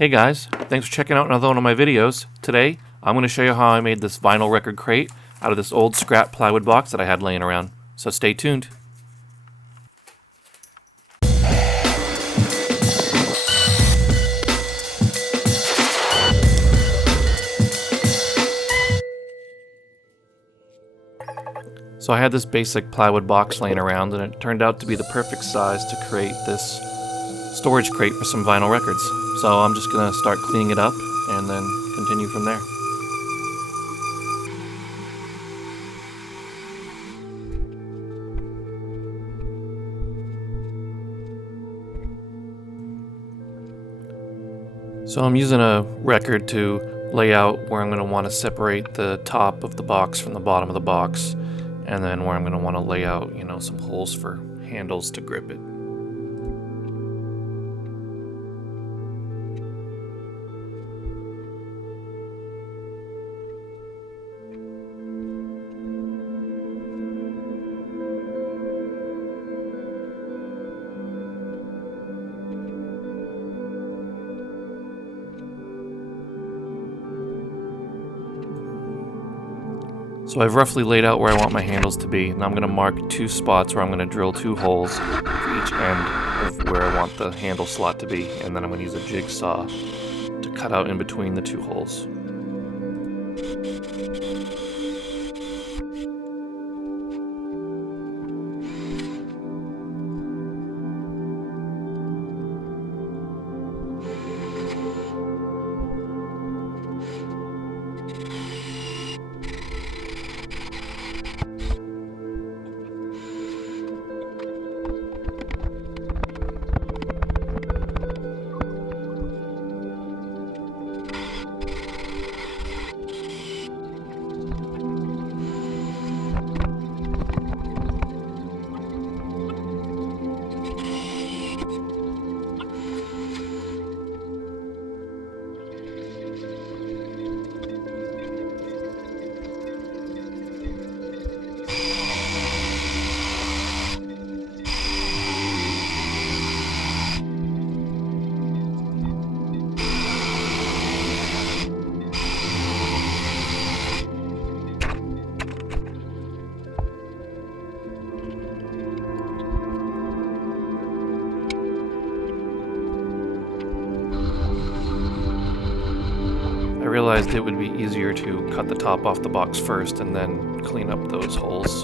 Hey guys, thanks for checking out another one of my videos. Today, I'm going to show you how I made this vinyl record crate out of this old scrap plywood box that I had laying around. So stay tuned. So I had this basic plywood box laying around, and it turned out to be the perfect size to create this storage crate for some vinyl records. So I'm just going to start cleaning it up and then continue from there. So I'm using a record to lay out where I'm going to want to separate the top of the box from the bottom of the box, and then where I'm going to want to lay out, some holes for handles to grip it. So I've roughly laid out where I want my handles to be, and I'm going to mark 2 spots where I'm going to drill 2 holes for each end of where I want the handle slot to be, and then I'm going to use a jigsaw to cut out in between the 2 holes. I realized it would be easier to cut the top off the box first and then clean up those holes.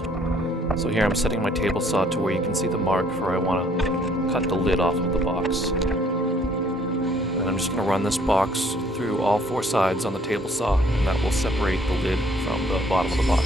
So here I'm setting my table saw to where you can see the mark for where I want to cut the lid off of the box. And I'm just going to run this box through all 4 sides on the table saw, and that will separate the lid from the bottom of the box.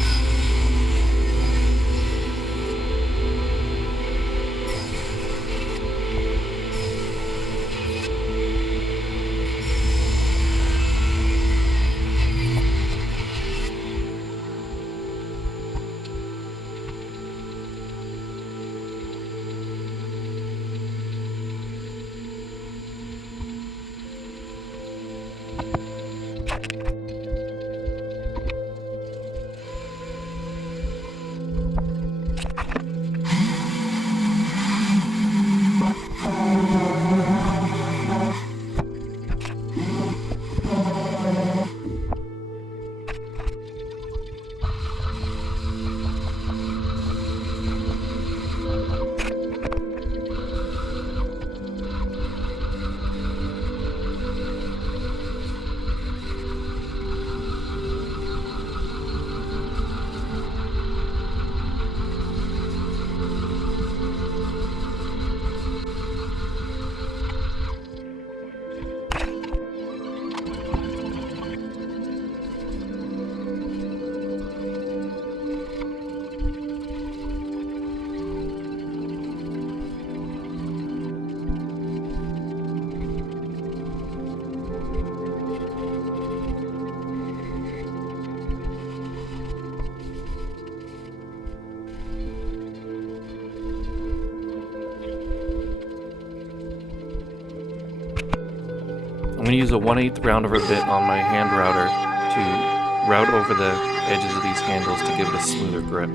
I'm going to use a 1/8 round over bit on my hand router to route over the edges of these handles to give it a smoother grip.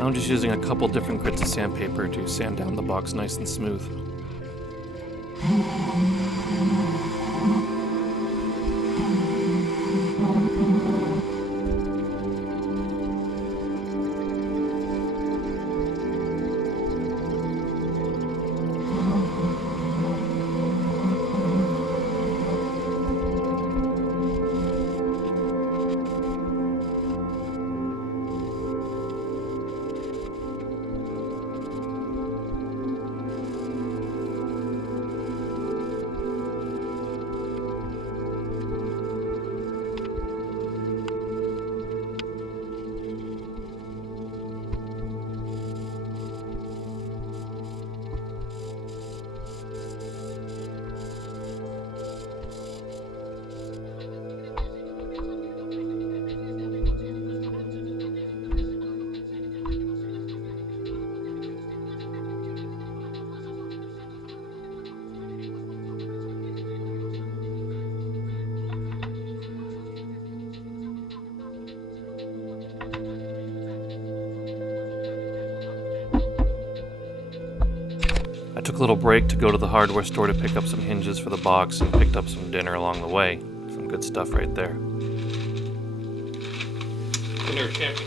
Now I'm just using a couple different grits of sandpaper to sand down the box nice and smooth. I took a little break to go to the hardware store to pick up some hinges for the box and picked up some dinner along the way. Some good stuff right there. Dinner of champions.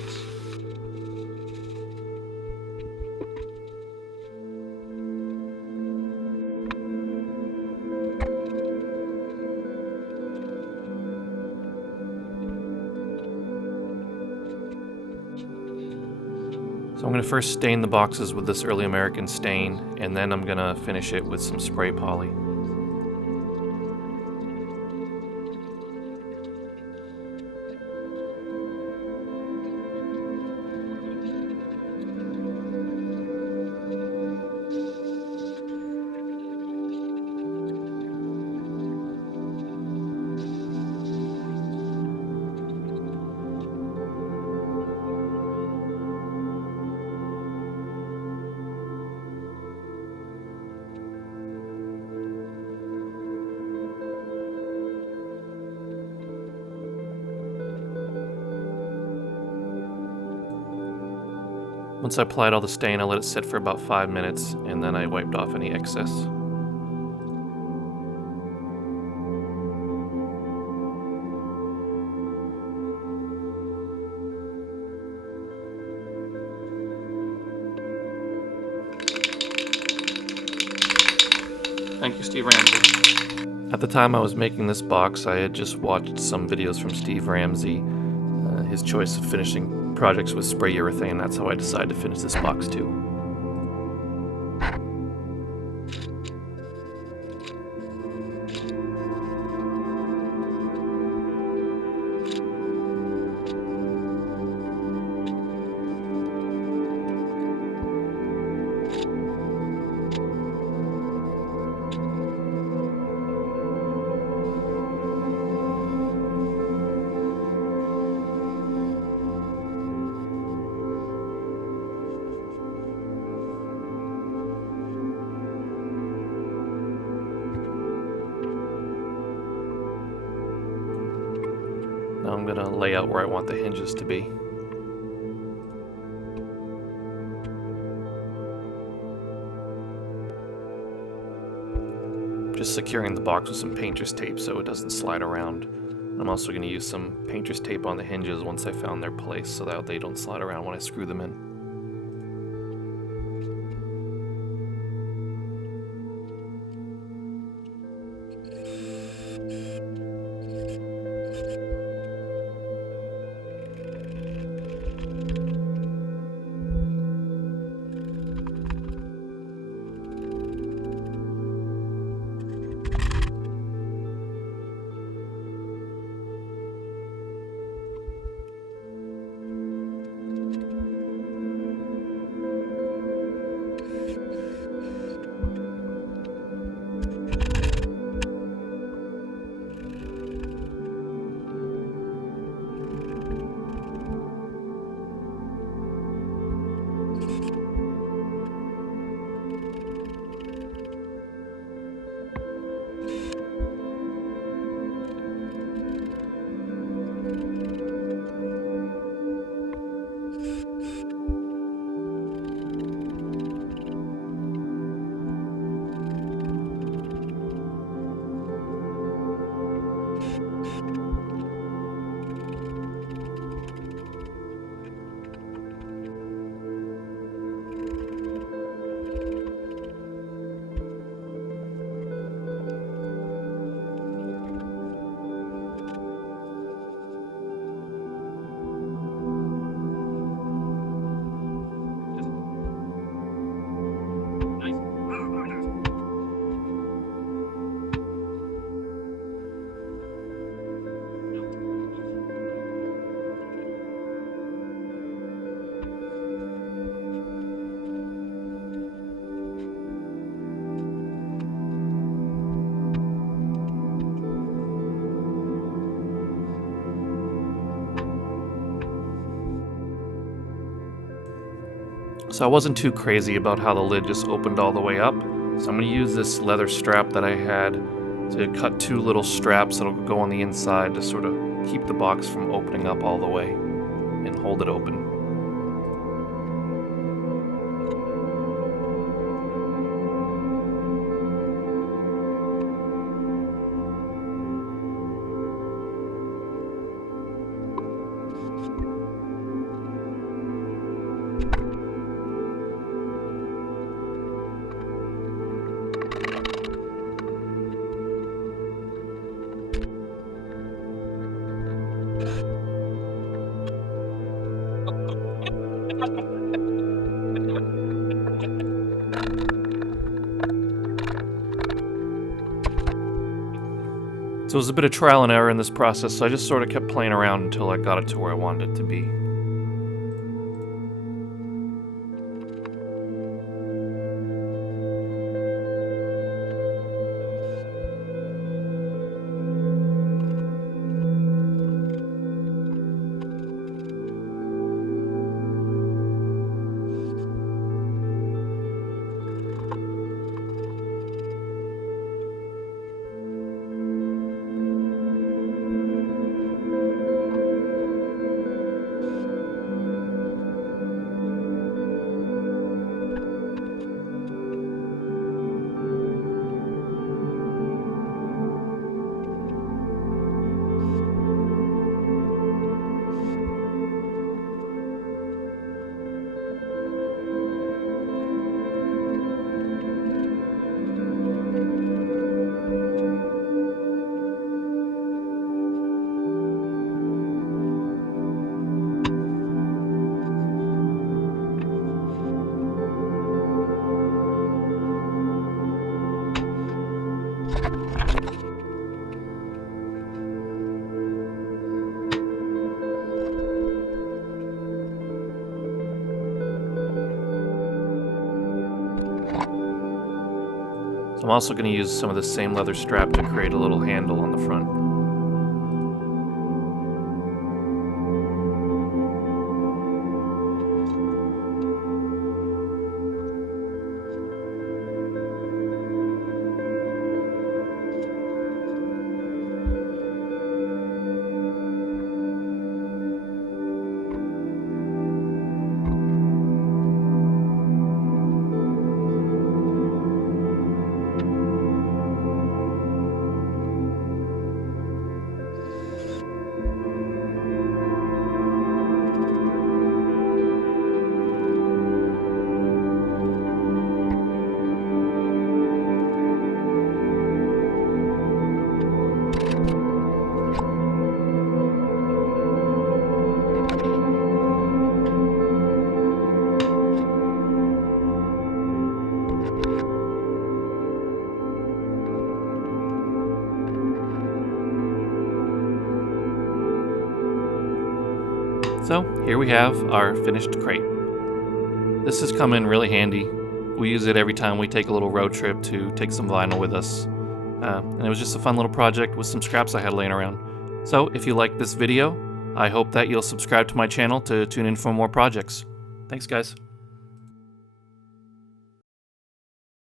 So I'm going to first stain the boxes with this early American stain, and then I'm going to finish it with some spray poly. Once I applied all the stain, I let it sit for about 5 minutes, and then I wiped off any excess. Thank you, Steve Ramsey. At the time I was making this box, I had just watched some videos from Steve Ramsey. His choice of finishing projects with spray urethane, that's how I decided to finish this box too. Now I'm going to lay out where I want the hinges to be. Just securing the box with some painter's tape so it doesn't slide around. I'm also going to use some painter's tape on the hinges once I found their place so that they don't slide around when I screw them in. So I wasn't too crazy about how the lid just opened all the way up. So I'm going to use this leather strap that I had to cut 2 little straps that'll go on the inside to sort of keep the box from opening up all the way and hold it open. So it was a bit of trial and error in this process, so I just sort of kept playing around until I got it to where I wanted it to be. I'm also going to use some of the same leather strap to create a little handle on the front. So here we have our finished crate. This has come in really handy. We use it every time we take a little road trip to take some vinyl with us. And it was just a fun little project with some scraps I had laying around. So if you liked this video, I hope that you'll subscribe to my channel to tune in for more projects. Thanks, guys.